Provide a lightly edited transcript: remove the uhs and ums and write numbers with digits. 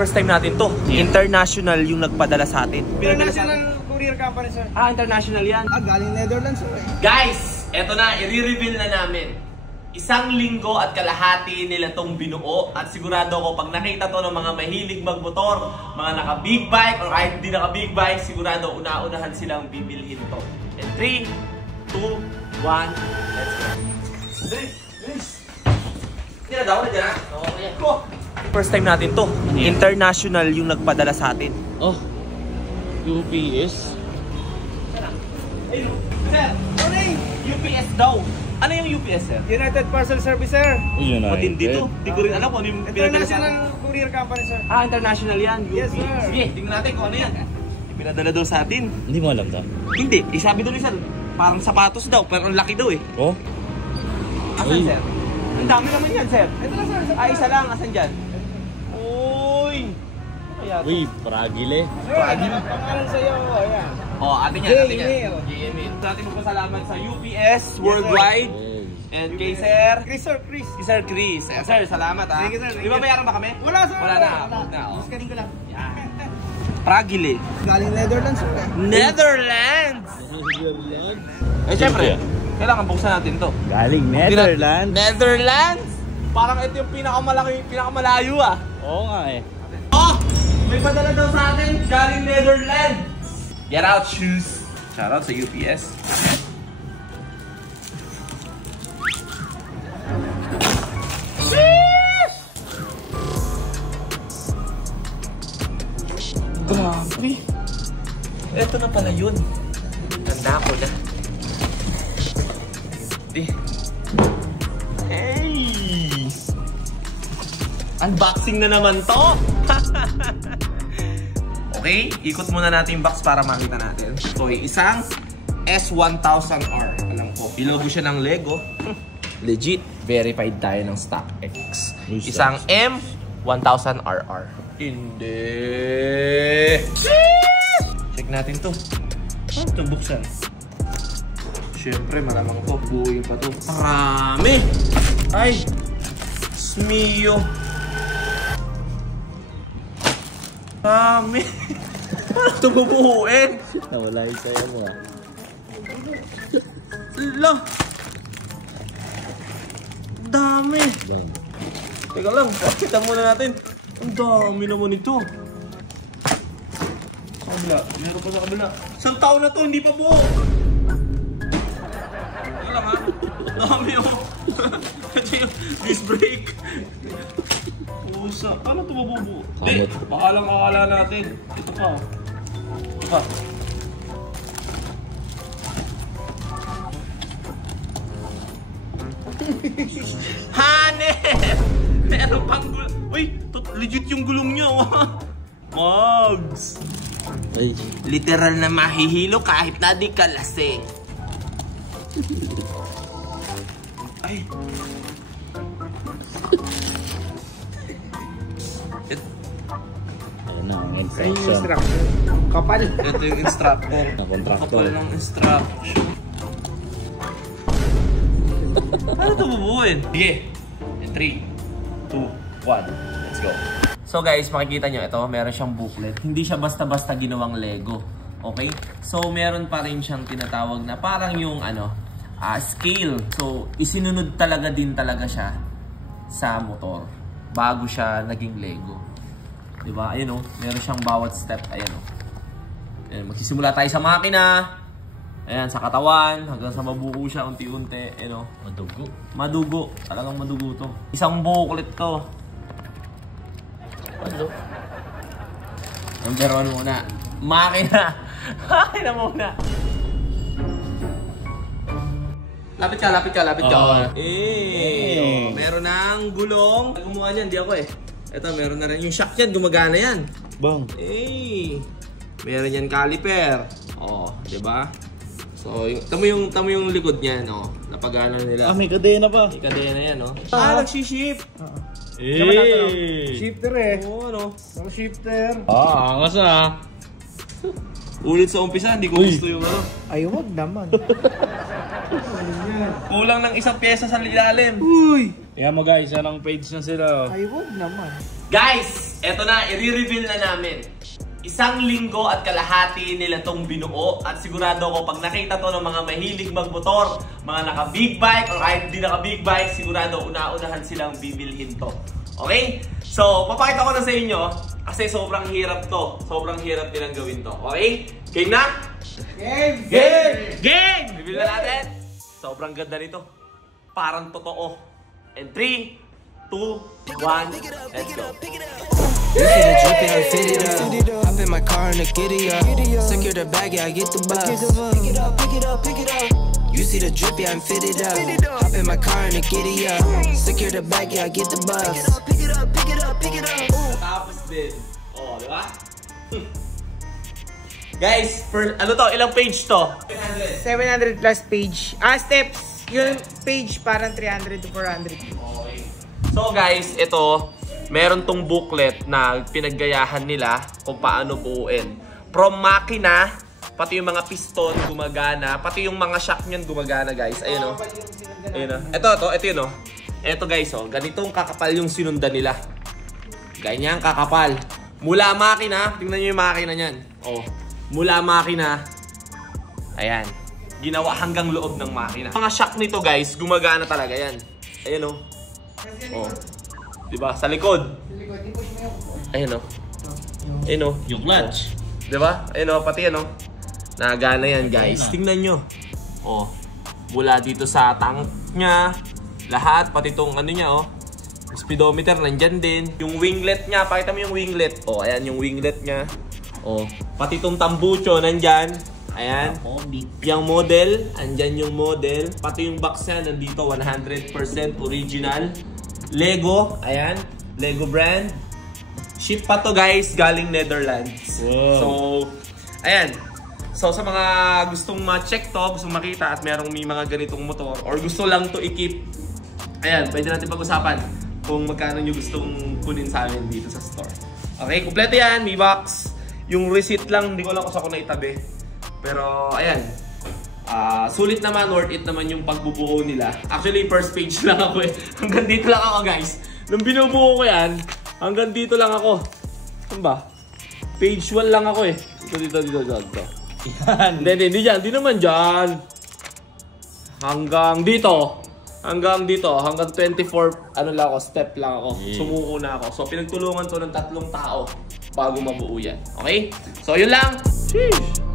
First time natin to. International yung nagpadala sa atin. International courier company, sir. International yan. Galing Netherlands, sir. Guys, eto na, i-reveal na namin. Isang linggo at kalahati nila tong binuo. At sigurado ako pag nakita to ng mga mahilig magmotor, mga naka-big bike or kahit hindi naka-big bike, sigurado una-unahan silang bibilhin to. And 3, 2, 1, let's go. Hindi na daw, nandiyan na. Okay. Go! First time natin to. International yung nagpadala sa atin. Oh, UPS? Ayun, sir, UPS daw. Ano yung UPS, sir? United Parcel Service, sir. Matindi to. Hindi ko rin alam kung ano yung pinadala sa atin. International courier company, sir. International yan. Yes, sir. Sige, tingnan natin kung ano yan. Pinadala daw sa atin. Hindi mo alam daw? Hindi, sabi doon ni sir, parang sapatos daw, pero ang laki daw eh. Oh? Asan, sir? Ang dami naman yan, sir. Ito na, sir. Isa lang, asan dyan? Uy! Kaya to. Uy, fragile. Sir, pangalan sa'yo. Ayan. Oh, atin yan, atin yan. GMA. Natin magpasalamat sa UPS Worldwide. And kay Sir Chris, sir. Chris. Si Sir Chris. Sir, salamat ha. Thank you, sir. Di ba bayaran ba kami? Wala, sir. Wala na. Maskarin ko lang. Fragile. Galing Netherlands, sir. Netherlands! Eh, syempre, kailangan buksan natin to. Galing Netherlands? Netherlands? Parang ito yung pinakamalayo ah. Oo nga eh. Oh! May padala daw sa atin, galing Netherlands! Get out shoes! Shout out sa UPS. Grabe! Ito na pala yun. Tanda ko na. Hey! Unboxing na naman to! Okay, ikot muna natin yung box para makita natin. So, isang S1000R. Alam ko, ilogo siya ng Lego. Legit, verified tayo ng StockX. Isang M1000RR. Hindi. Check natin to. Paano ito buksan? Siyempre, malamang to. Buuin pa to. Marami! Ay! Smio! Marami! Paano ito bubuuin? Nawala yung sayo mo ah. Ala! Dami! Teka lang, pakita muna natin. Ang dami naman ito. Sa kabila, meron pa sa kabila. Isang taon na to, hindi pa buo. Teka lang ha. Dami oh. Ito yung disc brake. Pusa. Paano ito mabubuo? Hindi, bakalang akala natin. Ito pa oh. Ito pa. Hanep! Meron pang gulong. Uy, legit yung gulong niya. Mugs! Ay. Literal na mahihilo kahit na di ka lasing. Ay. Ayan na, ang Ay, instruction. instruction. Kapal. Ito yung instructor. Na-contractor. Kapal ng instruction. Paano ito bubuuin? Sige. 3, 2, 1. Let's go. So guys, makikita nyo ito, meron siyang booklet. Hindi siya basta-basta ginawang Lego. Okay? So meron pa rin siyang tinatawag na parang yung scale. So isinunod talaga din talaga siya sa motor bago siya naging Lego. Diba? Ayun o. Meron siyang bawat step. Ayun o. Ayan, magsisimula tayo sa makina. Ayan, sa katawan. Hanggang sa mabuo siya unti-unti. Ayun o. Madugo. Madugo. Talagang madugo to. Isang booklet to. Ano? Number 1 muna. Makina. Makina muna. Lapit ka, lapit ka, lapit ka. Meron ng gulong. Gumawa niyan, di ako eh. Ito, meron na rin. Yung shock yan, gumagana yan. Bang. Meron yan caliper. Oh, di ba? So, tamo yung likod niyan, oh. Napagana nila. May kadena pa. May kadena yan, oh. Nagsiship. Shifter eh. Oo, ano? Shifter. Angas ah. Ulit sa umpisa, hindi ko gusto yung ano. Ay, wag naman. Kulang ng isang pyesa sa ilalim. Uy! Kaya mo guys, anong page na sila. Ay, wag naman. Guys! eto na, i-reveal na namin. 1 linggo at kalahati nila tong binuo at sigurado ako pag nakita to ng mga mahilig magmotor, mga naka-big bike or kahit di naka-big bike, sigurado una-unahan silang bibilhin to. Okay? So, papakita ko na sa inyo kasi sobrang hirap to. Sobrang hirap nilang gawin to. Okay? Game na? Game! Game! Game! Bibil na natin. Sobrang ganda nito. Parang totoo. And 3, 2, 1, let's go. You see the drip, yeah, I fit it up. Hop in my car and I get it up. Secure the bag, yeah, I get the bus. Pick it up, pick it up, pick it up. You see the drip, yeah, I'm fitted up. Hop in my car and I get it up. Secure the bag, yeah, I get the bus. Pick it up, pick it up, pick it up, pick it up. Tapos din. Oh, di ba? Guys, ano to? Ilang page to? 700 plus page. Steps. Yung page parang 300 to 400. Okay. So guys, ito, meron tong booklet na pinaggayahan nila kung paano buuin. From makina, pati yung mga piston gumagana, pati yung mga shock niyan gumagana, guys. Ayun o. Ayun o. Ito yun o. Ito guys o, ganitong kakapal yung sinundan nila. Ganyan kakapal. Mula makina, tingnan nyo yung makina niyan. O, mula makina, ayan. Ginawa hanggang loob ng makina. Mga shock nito guys, gumagana talaga yan. Ayun o. Oh. Diba? Sa likod. Ayun o. Ayun o. Yung clutch. Diba? Ayun o. Pati ano. Nagana yan guys. Tingnan nyo. Oh. Mula dito sa tank nya. Lahat. Pati itong ano nya oh. Speedometer nandyan din. Yung winglet nya. Pakita mo yung winglet. Oh. Ayan yung winglet nya. Oh. Pati itong tambucho nandyan. Ayan. Yung model. Andyan yung model. Pati yung box nya. Nandito 100% original. Lego, ayan, Lego brand. Ship pa to guys, galing Netherlands. Wow. So, ayan. So sa mga gustong ma-check to, gustong makita at merong may mga ganitong motor or gusto lang to i-keep, ayan, pwede natin pag-usapan kung magkano nyo gustong kunin sa amin dito sa store. Okay, kumpleto yan, may box. Yung receipt lang, hindi ko lang kung saan ko naitabi. Pero, ayan. Sulit naman, worth it naman yung pagbubuo nila. Actually, first page lang ako eh. Hanggang dito lang ako guys. Nung binubuo ko yan, hanggang dito lang ako. Saan ba? Page 1 lang ako eh. Dito. Yan. Hindi dyan. Hindi naman dyan. Hanggang dito. Hanggang 24, ano lang ako, step lang ako. Sumuko na ako. So, pinagtulungan to ng 3 tao bago mabuo yan. Okay? So, yun lang. Sheesh!